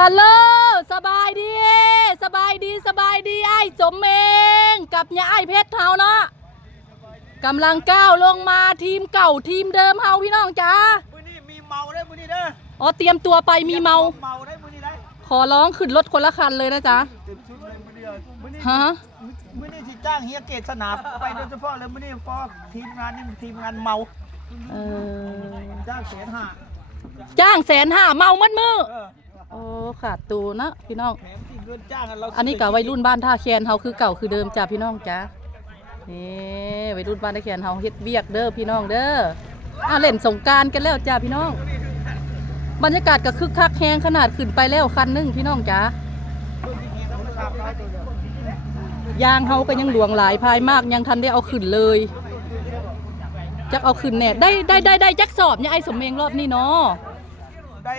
ฮัลโหลสบายดี สบายดีสบายดีไอ้สมเมงกับยาไอ้เพชรเฮาเนาะกำลังก้าวลงมาทีมเก่าทีมเดิมเฮาพี่น้องจ้ามื้อนี้มีเมาได้มื้อนี้เด้ออ๋อเตรียมตัวไปมีเมา เมาได้มื้อนี้ได้ขอร้องขึ้นรถคนละคันเลยนะจ๊ะเต็มชุดเลยมื้อนี้มื้อนี้ฮะมื้อนี้สิจ้างเฮียเกตสนามไปโดยเฉพาะเลยมื้อนี้พอทีมงานนี่ทีมงานเมาเออจ้างแสนห้าจ้างแสนห้าเมามัดมือเออ โอ้ขาดตูนะพี่น้อง แถมที่เงินจ้างเราอันนี้กับวัยรุ่นบ้านท่าแคนเฮาคือเก่าคือเดิมจ้าพี่น้องจ้านี่วัยรุ่นบ้านท่าแคนเฮาเฮ็ดเวียกเด้อพี่น้องเด้ออะเล่นสงกรารกันแล้วจ้าพี่น้อง บรรยากาศก็คึกคักแฮงขนาดขึ้นไปแล้วคันหนึงพี่น้องจ้ายางเฮาก็ยังหลวงหลายพายมากยังทันได้เอาขึ้นเลยจักเอาขึ้นแน่ได้ได้ได้ได้จักสอบเนี่ยไอ้สมเมงรอบนี้เนาะได้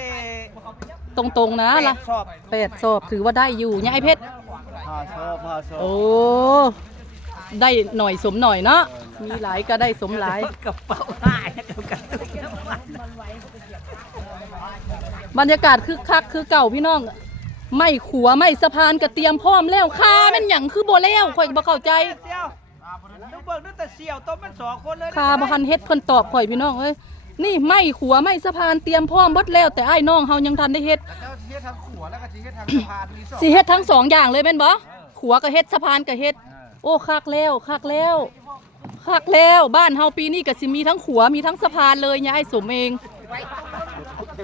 ตรงๆนะแปล่ะดสอบแปดสอบถือว่าได้อยู่เนี่ยไอ้เพชรห้าสอบห้าสอบโอ้ได้หน่อยสมหน่อยเนาะมีหลายก็ได้สมหลายกระเป๋าหายกับกระตุ้นน้ำมันบรรยากาศคึกคักคือเก่าพี่น้องไม่ขัวไม่สะพานกระเตรียมพร้อมแล้วคาแมันหยังคือโบแล้วข่อยก็บ่เข้าใจเสี่ยวนึกเบิ่งนึกแต่เสี่ยวต้มมันสองคนเลยนะคาบ่ทันเฮ็ดเพิ่นตอบข่อยพี่น้องเอ้ย นี่ไม่ขัวไม่สะพานเตรียมพร้อมเบิดแล้วแต่อ้ายน้องเฮายังทันได้เฮ็ดเจ้าเทียทางขัวแล้วก็เทียทางสะพานมีสองสิเฮ็ดทั้งสองอย่างเลยแม่นบ่ขัวก็เฮ็ดสะพานก็เฮ็ดโอ้คักแล้วคักแล้วคักแล้ว บ้านเฮาปีนี้ก็สิมีทั้งขัวมีทั้งสะพานเลยยายสมเอง เ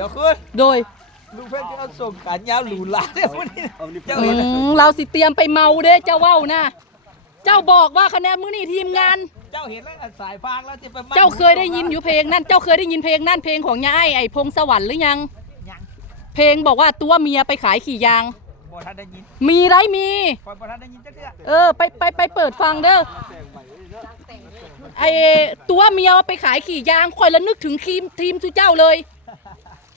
ดี๋ยวขึ้นโดยลูกเพชรจะเอาส่งการยาวหรูหราเนี่ยวันนี้เจ้าอืเห็นมเราสิเตรียมไปเมาเด้เจ้าเว้านะเจ้าบอกว่าคะแนนมื้อนี้ทีมงาน เจ้าเห็นแล้วสายฟางแล้วจะไปมั่นเจ้าเคยได้ยินอยู่เพลงนั่น เจ้าเคยได้ยินเพลงนั่นเพลงของยายไอ้พงสวรรค์หรือยัง ยังเพลงบอกว่าตัวเมียไปขายขี่ยาง บ่ทันได้ยินมีไรมี พอบ่ทันได้ยินจักเทื่อเออไปไปไปเปิดฟังเด้อไอ้ตัวเมียไปขายขี่ยางคอยละนึกถึงทีมทีมสุเจ้าเลย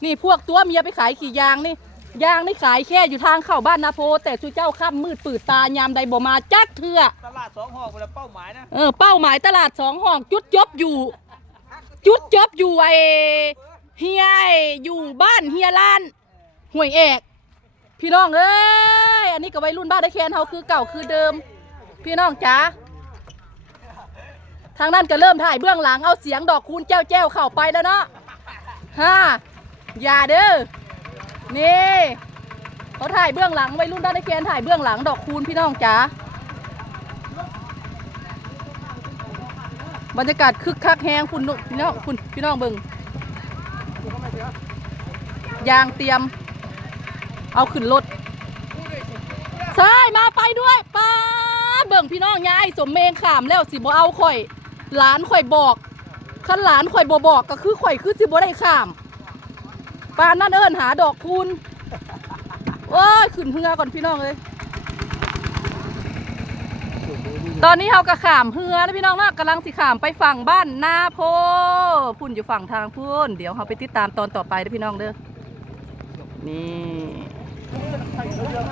นี่พวกตัวเมียไปขายขี่ยางนี่ ยางนี่ขายแค่อยู่ทางเข้าบ้านนาโพ แต่สุเจ้าค่ำมืดปืดตายามใดบ่มาจักเถื่อตลาดสองหอกเวลาเป้าหมายนะ เออเป้าหมายตลาดสองห้องจุดจบอยู่ จุดจบอยู่ไอเฮียไอ้อยู่บ้านเฮียล้านห่วยเอก พี่น้องเอ้ยอันนี้กับวัยรุ่นบ้านได้แคนเฮาคือเก่าคือเดิม พี่น้องจ๋าทางนั้นก็เริ่มถ่ายเบื้องหลังเอาเสียงดอกคูณแจ้วแจ้วเข้าไปแล้วเนาะฮ่าอย่าเด้อ นี่เขาถ่ายเบื้องหลังวัยรุ่นบ้านได้แคนถ่ายเบื้องหลังดอกคูณพี่น้องจ๋าบรรยากาศคึกคักแฮงคุณนุพี่น้องคุณพี่น้องเบิงยางเตรียม เอาขึ้นรถใช่มาไปด้วยป้าเบิ่งพี่น้องยายสมเมงขามแล้วสิบ่เอาข่อย หลานข่อยบอกคันหลานข่อยบ่บอกก็คือข่อยคือสิบ่ได้ขาม ปานนั่นเอิ้นหาดอกคูณโอ้ยขึ้นเฮือก่อนพี่น้องเลย ตอนนี้เรากระขามเฮือนะพี่น้องเนาะกำลังสิขามไปฝั่งบ้านนาโพพุ่นอยู่ฝั่งทางพุ่นเดี๋ยวเราไปติดตามตอนต่อไปนะพี่น้องเด้อนี่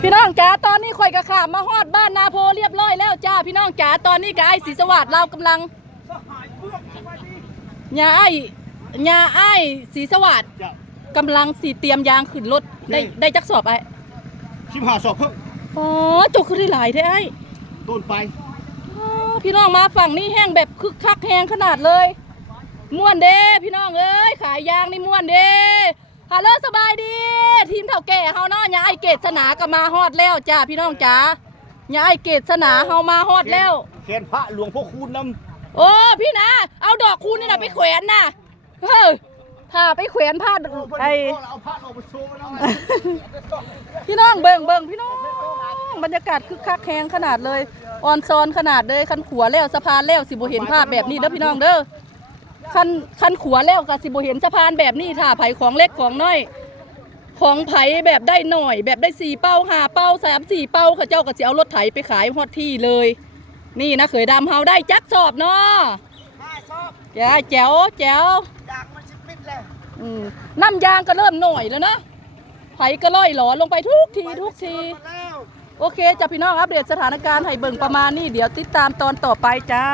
พี่น้องจ๋าตอนนี้ข่อยกระขามมาฮอดบ้านนาโพเรียบร้อยแล้วจ้าพี่น้องจ๋าตอนนี้กไอ้ศรีสวัสดิ์เรากำลังยเพื่อนสวัสดียาไอ้ยาไอ้ศรีสวัสดิ์ กำลังสีเตรียมยางขึ้นรถได้ได้จักสอบไอ้ชิมหาสอบเพิ่มอ๋อจกคือได้หลายแท้ไอ้ต้นไปอ๋อพี่น้องมาฝั่งนี้แห้งแบบคึกคักแห้งขนาดเลยม่วนเด้พี่น้องเอ้ยขายยางนี่ม่วนเด้ฮัลโหลสบายดี ทีมเถ่าแก่เฮาเนาะยาไอเกตสนาก็มาฮอดแล้วจ้าพี่น้องจ๋ายาไอเกตสนาเฮามาฮอดแล้วแคนพระหลวงพ่อคูณนโอ้พี่นะเอาดอกคูณนี่นะไปแขวนนะเฮ้ย ถ้าไปแขวนผ้าำไอเอาพระออกไปโชว์นะพี่น้องเบิ่งเบิ่งพี่น้องบรรยากาศคึกคักแห้งขนาดเลยออนซอนขนาดเลยคันขัวแล้วสะพานแล้วสิบ่เห็นภาพแบบนี้เด้อพี่น้องเด้อคันคันขัวแล้วก็สิบ่เห็นสะพานแบบนี้ถ้าไผของเล็กของน้อยของไผแบบได้หน่อย แบบได้สี่เป้าห้าเป้าสามสี่เป้าเขาเจ้าก็สิเอารถไถไปขายฮอดที่เลย นี่นะเขยดำเฮาได้จักสอบเนาะห้าชอบจ้าแจ๋วแจ๋ว น้ำยางก็เริ่มหน่อยแล้วนะไผก็ล่อยหลอลงไปทุกทีทุกที โอเคจ้ะพี่น้องอัปเดตสถานการณ์ไห้เบิ่งประมาณนี้เดี๋ยวติดตามตอนต่อไปจ้า